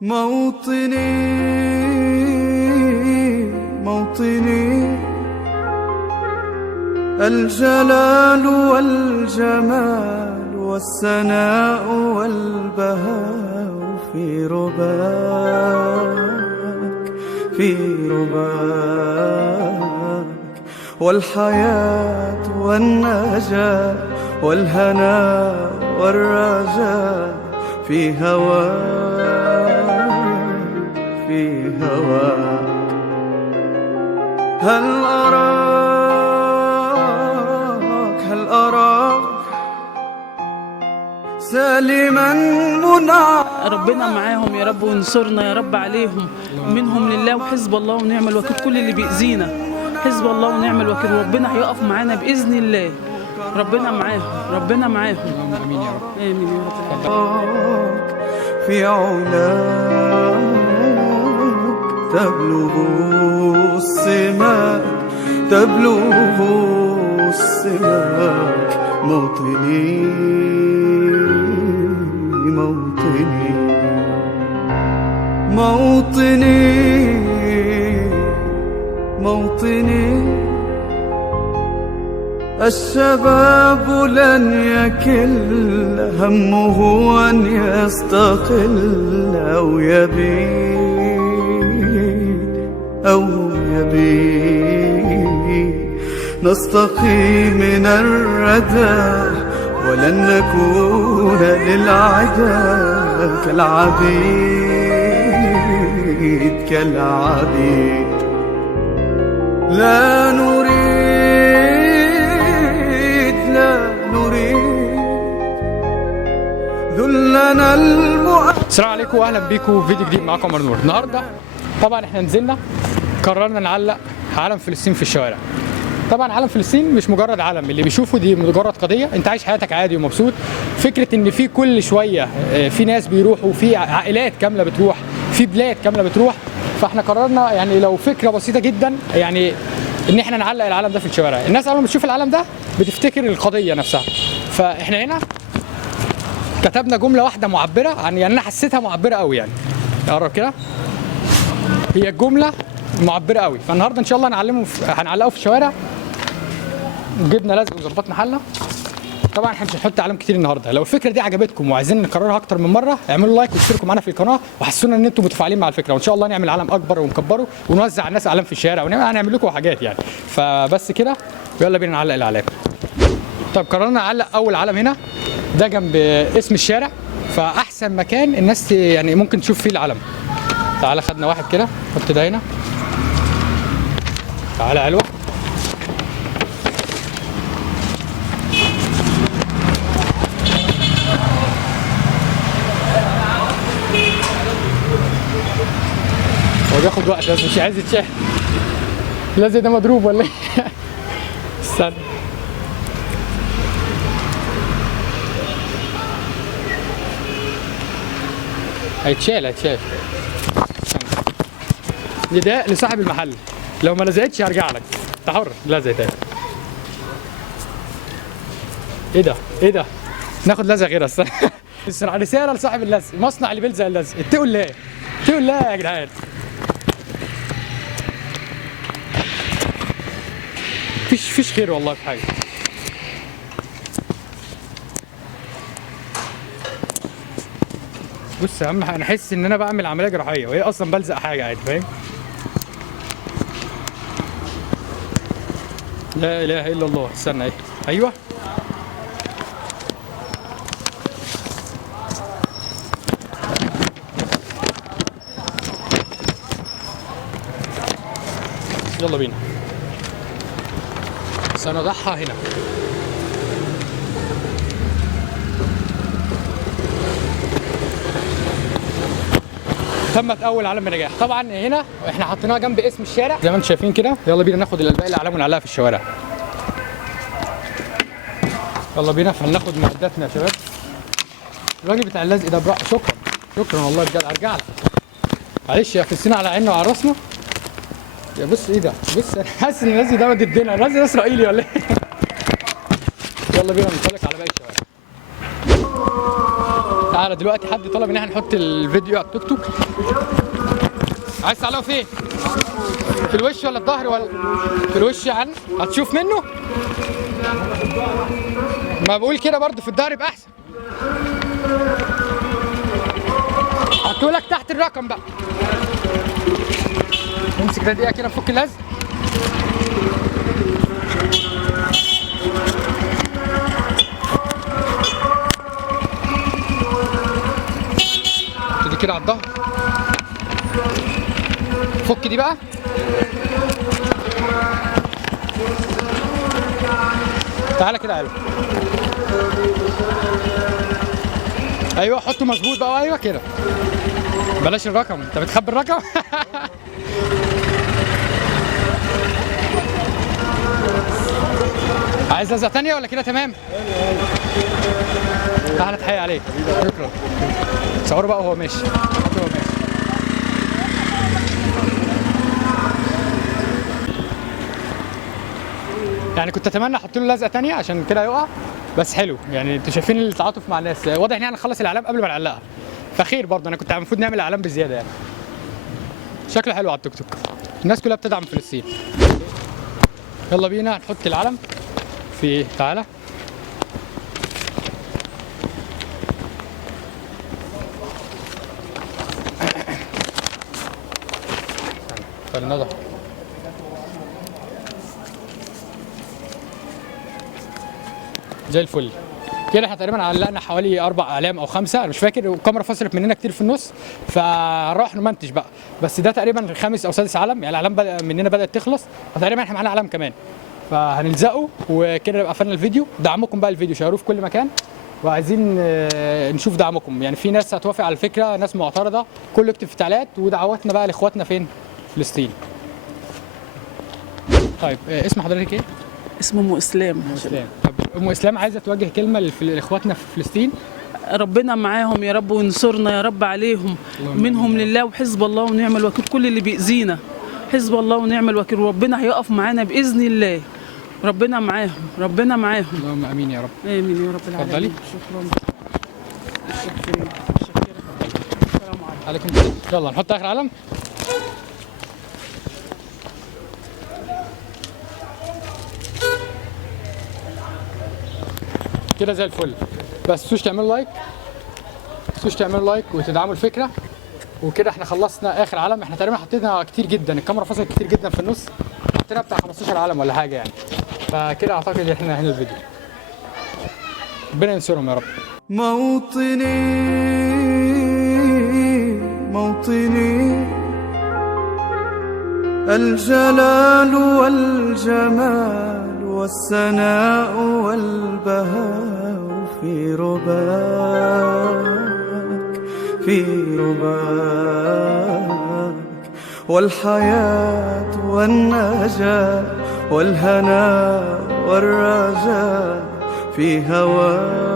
موطني موطني الجلال والجمال والسناء والبهاء في رباك في رباك، والحياة والنجاة والهناء والرجاء في هواك في هواك. هل أراك سالما منعما. ربنا معاهم يا رب، وانصرنا يا رب عليهم، منهم لله وحزب الله ونعم الوكيل. كل اللي بيأذينا حزب الله ونعم الوكيل، وربنا هيقف معانا بإذن الله. ربنا معاهم، ربنا معاهم. آمين يا رب. آمين يا رب. في علاك تبلغ السماك تبلغ السماك. موطني موطني موطني موطني الشباب لن يكل همه أن يستقل أو يبيد نستقي من الردى ولن نكون للعدا كالعبيد. لا نريد ذلنا السلام عليكم واهلا بيكم في فيديو جديد. معاكم عمر نور. النهارده طبعا احنا نزلنا قررنا نعلق علم فلسطين في الشوارع. طبعا علم فلسطين مش مجرد علم، اللي بيشوفه دي مجرد قضيه، انت عايش حياتك عادي ومبسوط. فكره ان في كل شويه في ناس بيروحوا، في عائلات كامله بتروح، في بلاد كامله بتروح، فاحنا قررنا يعني لو فكره بسيطه جدا يعني ان احنا نعلق العلم ده في الشوارع. الناس اول ما تشوف العلم ده بتفتكر القضيه نفسها، فاحنا هنا كتبنا جمله واحده معبره يعني انا حسيتها معبره قوي. يعني اقرب كده، هي الجمله معبره قوي. فالنهارده ان شاء الله هنعلقه في الشوارع. جبنا لزق وظبطنا حله. طبعا احنا مش هنحط علم كتير النهارده. لو الفكره دي عجبتكم وعايزين نكررها اكتر من مره، اعملوا لايك واشتركوا معانا في القناه وحسونا ان انتم متفاعلين مع الفكره، وان شاء الله نعمل علم اكبر ونكبره ونوزع على الناس اعلام في الشارع هنعمل لكم حاجات يعني. فبس كده ويلا بينا نعلق الاعلام. طب قررنا نعلق اول علم هنا، ده جنب اسم الشارع، فاحسن مكان الناس يعني ممكن تشوف فيه العلم. تعالى خدنا واحد كده، حط ده هنا. تعالى علوه. هو بياخد وقت بس مش عايز يتشاهد. اللزق ده مضروب ولا ايه؟ استنى. هيتشال. ده لصاحب المحل، لو ما لزقتش هرجع لك، انت حر. لزق تاني. ايه ده؟ ناخد لزق غير اصلا. رساله لصاحب اللزق، المصنع اللي بيلزق اللزق، اتقوا الله يا جدعان. فيش خير والله في حاجه. بص يا عم، انا احس ان انا بعمل عمليه جراحيه وهي اصلا بلزق حاجه عادي، فاهم؟ لا اله الا الله. استنى ايه؟ ايوه يلا بينا. سنضعها هنا. تمت اول علم بنجاح. طبعا هنا احنا حطيناها جنب اسم الشارع زي ما انتم شايفين كده. يلا بينا ناخد باقي الاعلام ونعلقها في الشوارع. يلا بينا فهناخد معداتنا يا شباب. الراجل بتاع اللزق ده براء، شكرا والله بجد. ارجع لك معلش يا فلسطين، على عيننا وعلى راسنا. يا بص ايه ده؟ بص انا حاسس ان اللزق ده ودينا، اللزق ده اسرائيلي ولا ايه؟ يلا بينا ننطلق على باقي الشوارع. تعالى دلوقتي حد طلب ان احنا نحط الفيديو على التيك توك. عايز تعلقه فين؟ في الوش ولا الظهر ولا في الوش يعني؟ هتشوف منه؟ ما بقول كده برضه في الظهر يبقى احسن. هحطهولك تحت الرقم بقى. امسك ده دقيقة كده نفك اللزق. حط دي كده على الظهر. فك دي بقى. تعالى كده قلب. ايوه حطه مظبوط بقى. ايوه كده. بلاش الرقم، انت بتخبي الرقم. عايز لزقه تانية ولا كده تمام؟ تعالى اتحيي عليك. شكرا. صوره بقى وهو ماشي. وهو ماشي. يعني كنت اتمنى احط له لزقه تانية عشان كده يقع، بس حلو يعني. انتوا شايفين التعاطف مع الناس، واضح ان احنا نخلص الاعلام قبل ما نعلقها، فخير برضه. انا كنت المفروض نعمل اعلام بزياده يعني. شكله حلو على التيك توك، الناس كلها بتدعم فلسطين. يلا بينا نحط العلم في. تعالى فالنضح زي الفل كده. احنا تقريبا علقنا حوالي 4 اعلام او 5، انا مش فاكر، والكاميرا فصلت مننا كتير في النص، فنروح نمنتج بقى. بس ده تقريبا 5 أو 6 علم، يعني الاعلام مننا بدات تخلص، فتقريبا احنا معانا علم كمان، فهنلزقه وكده نبقى قفلنا الفيديو. دعمكم بقى الفيديو، شيروه في كل مكان، وعايزين نشوف دعمكم. يعني في ناس هتوافق على الفكره، ناس معترضه، كله يكتب في التعليقات، ودعواتنا بقى لاخواتنا فين؟ فلسطين. طيب اسم حضرتك ايه؟ اسمه ام اسلام. ام اسلام. طب ام اسلام عايزه توجه كلمه لاخواتنا في فلسطين؟ ربنا معاهم يا رب، وينصرنا يا رب عليهم. منهم لله وحزب الله ونعم الوكيل. كل اللي بيأذينا حزب الله ونعم الوكيل، وربنا هيقف معانا بإذن الله. ربنا معاهم، ربنا معاهم. اللهم امين يا رب. امين يا رب العالمين. اتفضلي. شكرا. السلام عليكم السلام. يلا نحط اخر علم. كده زي الفل. بس تنسوش تعملوا لايك، وتدعموا الفكره. وكده احنا خلصنا اخر علم. احنا تقريبا حطينا كتير جدا، الكاميرا فصلت كتير جدا في النص، حطينا بتاع 15 علم ولا حاجه يعني. فكده اعتقد احنا هنا الفيديو. ربنا ينصرهم يا رب. موطني الجلال والجمال والسناء والبهاء في رباك والحياة والنجاة والهناء والرجاء في هواك